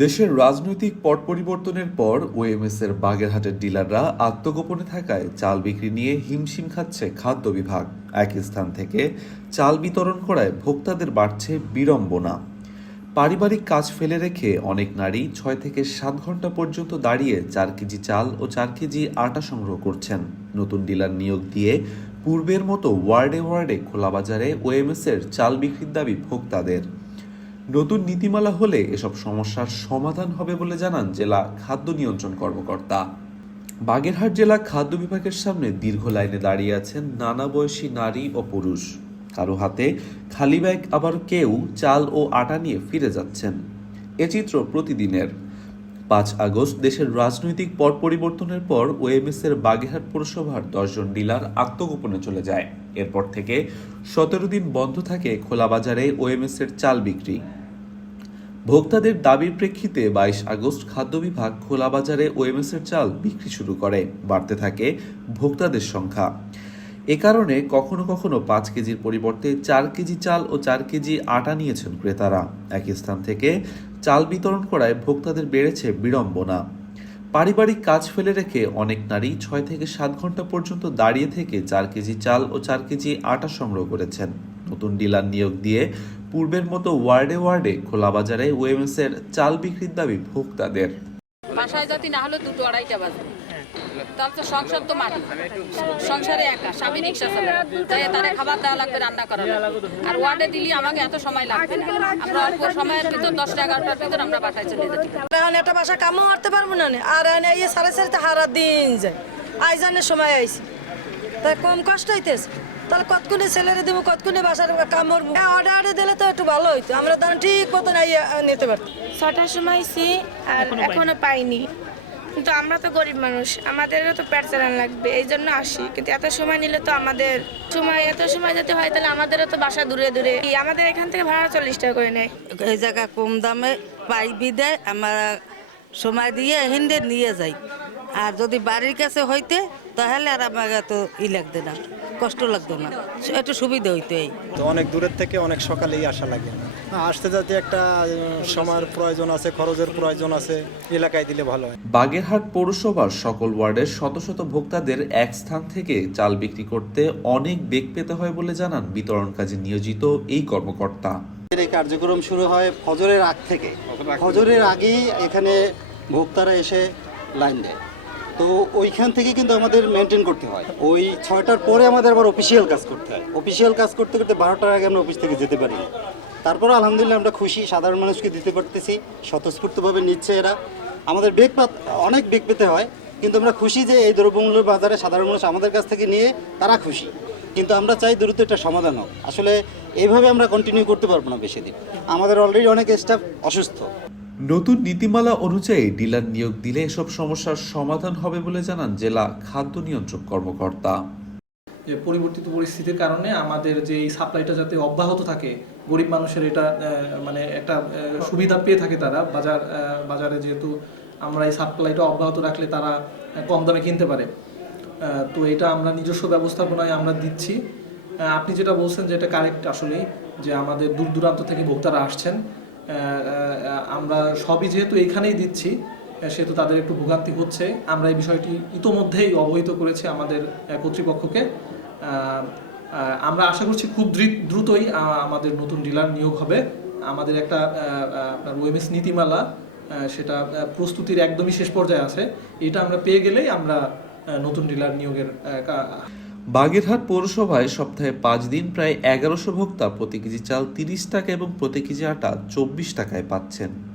দেশের রাজনৈতিক পট পরিবর্তনের পর ওএমএস এর বাগেরহাটের ডিলাররা আত্মগোপনে থাকায় চাল বিক্রি নিয়ে হিমশিম খাচ্ছে খাদ্য বিভাগ। একই স্থান থেকে চাল বিতরণ করায় ভোক্তাদের বাড়ছে বিড়ম্বনা। পারিবারিক কাজ ফেলে রেখে অনেক নারী ছয় থেকে সাত ঘণ্টা পর্যন্ত দাঁড়িয়ে চার কেজি চাল ও চার কেজি আটা সংগ্রহ করছেন। নতুন ডিলার নিয়োগ দিয়ে পূর্বের মতো ওয়ার্ডে ওয়ার্ডে খোলা বাজারে ওএমএস এর চাল বিক্রির দাবি ভোক্তাদের। নতুন নীতিমালা হলে এসব সমস্যার সমাধান হবে বলে জানান জেলা খাদ্য নিয়ন্ত্রণ কর্মকর্তা। বাগেরহাট জেলা খাদ্য বিভাগের সামনে দীর্ঘ লাইনে দাঁড়িয়ে আছেন নানা বয়সী নারী ও পুরুষ। কারও হাতে খালি ব্যাগ, আবার কেউ চাল ও আটা নিয়ে ফিরে যাচ্ছেন। এ চিত্র প্রতিদিনের। পাঁচ আগস্ট দেশের রাজনৈতিক পট পরিবর্তনের পর ওএমএস এর বাগেরহাট পৌরসভার দশজন ডিলার আত্মগোপনে চলে যায়। এরপর থেকে সতেরো দিন বন্ধ থাকে খোলা বাজারে ওএমএস এর চাল বিক্রি। ভোক্তাদের দাবির প্রেক্ষিতে বাইশ আগস্ট খাদ্য বিভাগ খোলা বাজারে ওএমএস এর চাল বিক্রি শুরু করে। বাড়তে থাকে ভোক্তাদের সংখ্যা। এ কারণে কখনো কখনো পাঁচ কেজির পরিবর্তে চার কেজি চাল ও চার কেজি আটা নিয়েছেন ক্রেতারা। একই স্থান থেকে চাল বিতরণ করায় ভোক্তাদের বেড়েছে বিড়ম্বনা। পারিবারিক কাজ ফেলে রেখে অনেক নারী ছয় থেকে সাত ঘণ্টা পর্যন্ত দাঁড়িয়ে থেকে চার কেজি চাল ও চার কেজি আটা সংগ্রহ করেছেন। নতুন ডিলার নিয়োগ দিয়ে পূর্বের মতো ওয়ার্ডে ওয়ার্ডে খোলা বাজারে ওএমএস এর চাল বিক্রির দাবি ভোক্তাদের। বাসায় যাতে না হলে দুটো আড়াইটা বাজে। তাহলে তো সংসার তো মাটি। সংসারে একা স্বামী রিক্সা চালায়। তাই তারে খাবার দেওয়া লাগবে রান্না করা লাগবে। আর ওয়ার্ডে দিলি আমাকে এত সময় লাগবে না। আমরা অল্প সময়ের ভিতর দশটা এগারোটার ভিতর আমরা বাসায় চলে যেতে। এখন একটা বাসা কামও মারতে পারব না নে। আর এই সাড়ে চারিতে হারা দিন যায়। আইজানের সময় আইছি। তাই কম কষ্ট হইতেছে। তাহলে কতক্ষণে ছেলেরে দেবো কতক্ষণে বাসার কাম করব? অর্ডার দিলে তো একটু ভালো হইতো। আমরা তখন ঠিক মতন আইয়া নিতে পারতাম। ছটার সময় আইছি আর এখনও পাইনি। কিন্তু আমরা তো গরিব মানুষ, আমাদেরও তো পেট চালান লাগবে, এই জন্য আসি। কিন্তু এত সময় নিলে তো আমাদের, সময়, এত সময় যদি হয় তাহলে আমাদেরও তো বাসা দূরে দূরে। আমাদের এখান থেকে ভাড়া চল্লিশ টাকা করে নেয়। এই জায়গা কম দামে পাই বিদায় আমরা সময় দিয়ে হিন্দে নিয়ে যাই। আর যদি বাড়ির কাছে হইতে, তাহলে আর আমাকে তো ই লাগতে না। কষ্ট লাগতো না। একটু সুবিধা হইতো এই। তো অনেক দূরের থেকে অনেক সকালেই আসা লাগে। আসতে যাতে একটা সময়ের প্রয়োজন আছে খরচের প্রয়োজন আছে এলাকায় দিলে ভালো হয়। বাগেরহাট পৌরসভার সকল ওয়ার্ডের শত শত ভোক্তাদের এক স্থান থেকে চাল বিক্রি করতে অনেক বেগ পেতে হয় বলে জানান বিতরণ কাজে নিয়োজিত এই কর্মকর্তা। এই কার্যক্রম শুরু হয় ফজরের আগ থেকে। ফজরের আগেই এখানে ভোক্তারা এসে লাইন দেয়। তো ওইখান থেকে কিন্তু আমাদের মেনটেন করতে হয়। ওই ছয়টার পরে আমাদের আবার অফিসিয়াল কাজ করতে হয়। অফিসিয়াল কাজ করতে করতে বারোটার আগে আমরা অফিস থেকে যেতে পারি তারপর আলহামদুলিল্লাহ আমরা খুশি, সাধারণ মানুষকে দিতে পারতেছি, স্বতঃস্ফূর্তভাবে নিচ্ছে এরা। আমাদের বেগ অনেক বেগ পেতে হয়, কিন্তু আমরা খুশি যে এই দ্রব্যমূল্যের বাজারে সাধারণ মানুষ আমাদের কাছ থেকে নিয়ে তারা খুশি। কিন্তু আমরা চাই দ্রুত একটা সমাধান হোক। আসলে এইভাবে আমরা কন্টিনিউ করতে পারব না বেশি দিন। আমাদের অলরেডি অনেক স্টাফ অসুস্থ। নতুন নীতিমালা অনুযায়ী ডিলার নিয়োগ দিলে এসব সমস্যার সমাধান হবে বলে জানান জেলা খাদ্য নিয়ন্ত্রক কর্মকর্তা। যে পরিবর্তিত পরিস্থিতির কারণে আমাদের যে এই সাপ্লাইটা যাতে অব্যাহত থাকে, গরিব মানুষের এটা মানে একটা সুবিধা পেয়ে থাকে তারা, বাজার বাজারে যেহেতু আমরা এই সাপ্লাইটা অব্যাহত রাখলে তারা কম দামে কিনতে পারে। তো এটা আমরা নিজস্ব ব্যবস্থাপনায় আমরা দিচ্ছি। আপনি যেটা বলছেন যে এটা কারেক্ট আসলেই, যে আমাদের দূর দূরান্ত থেকে ভোক্তারা আসছেন আমরা সবই যেহেতু এইখানেই দিচ্ছি সেহেতু তাদের একটু ভোগান্তি হচ্ছে, আমরা এই বিষয়টি ইতোমধ্যেই অবহিত করেছি আমাদের কর্তৃপক্ষকে। আমরা আশা করছি খুব দ্রুতই আমাদের নতুন ডিলার নিয়োগ হবে। আমাদের একটা আপনার ওএমএস নীতিমালা সেটা প্রস্তুতির একদমই শেষ পর্যায়ে আছে। এটা আমরা পেয়ে গেলেই আমরা নতুন ডিলার নিয়োগের বাগেরহাট পৌরসভায় সপ্তাহে পাঁচ দিন প্রায় এগারোশো ভোক্তা প্রতি কেজি চাল তিরিশ টাকা এবং প্রতি কেজি আটা চব্বিশ টাকায় পাচ্ছেন।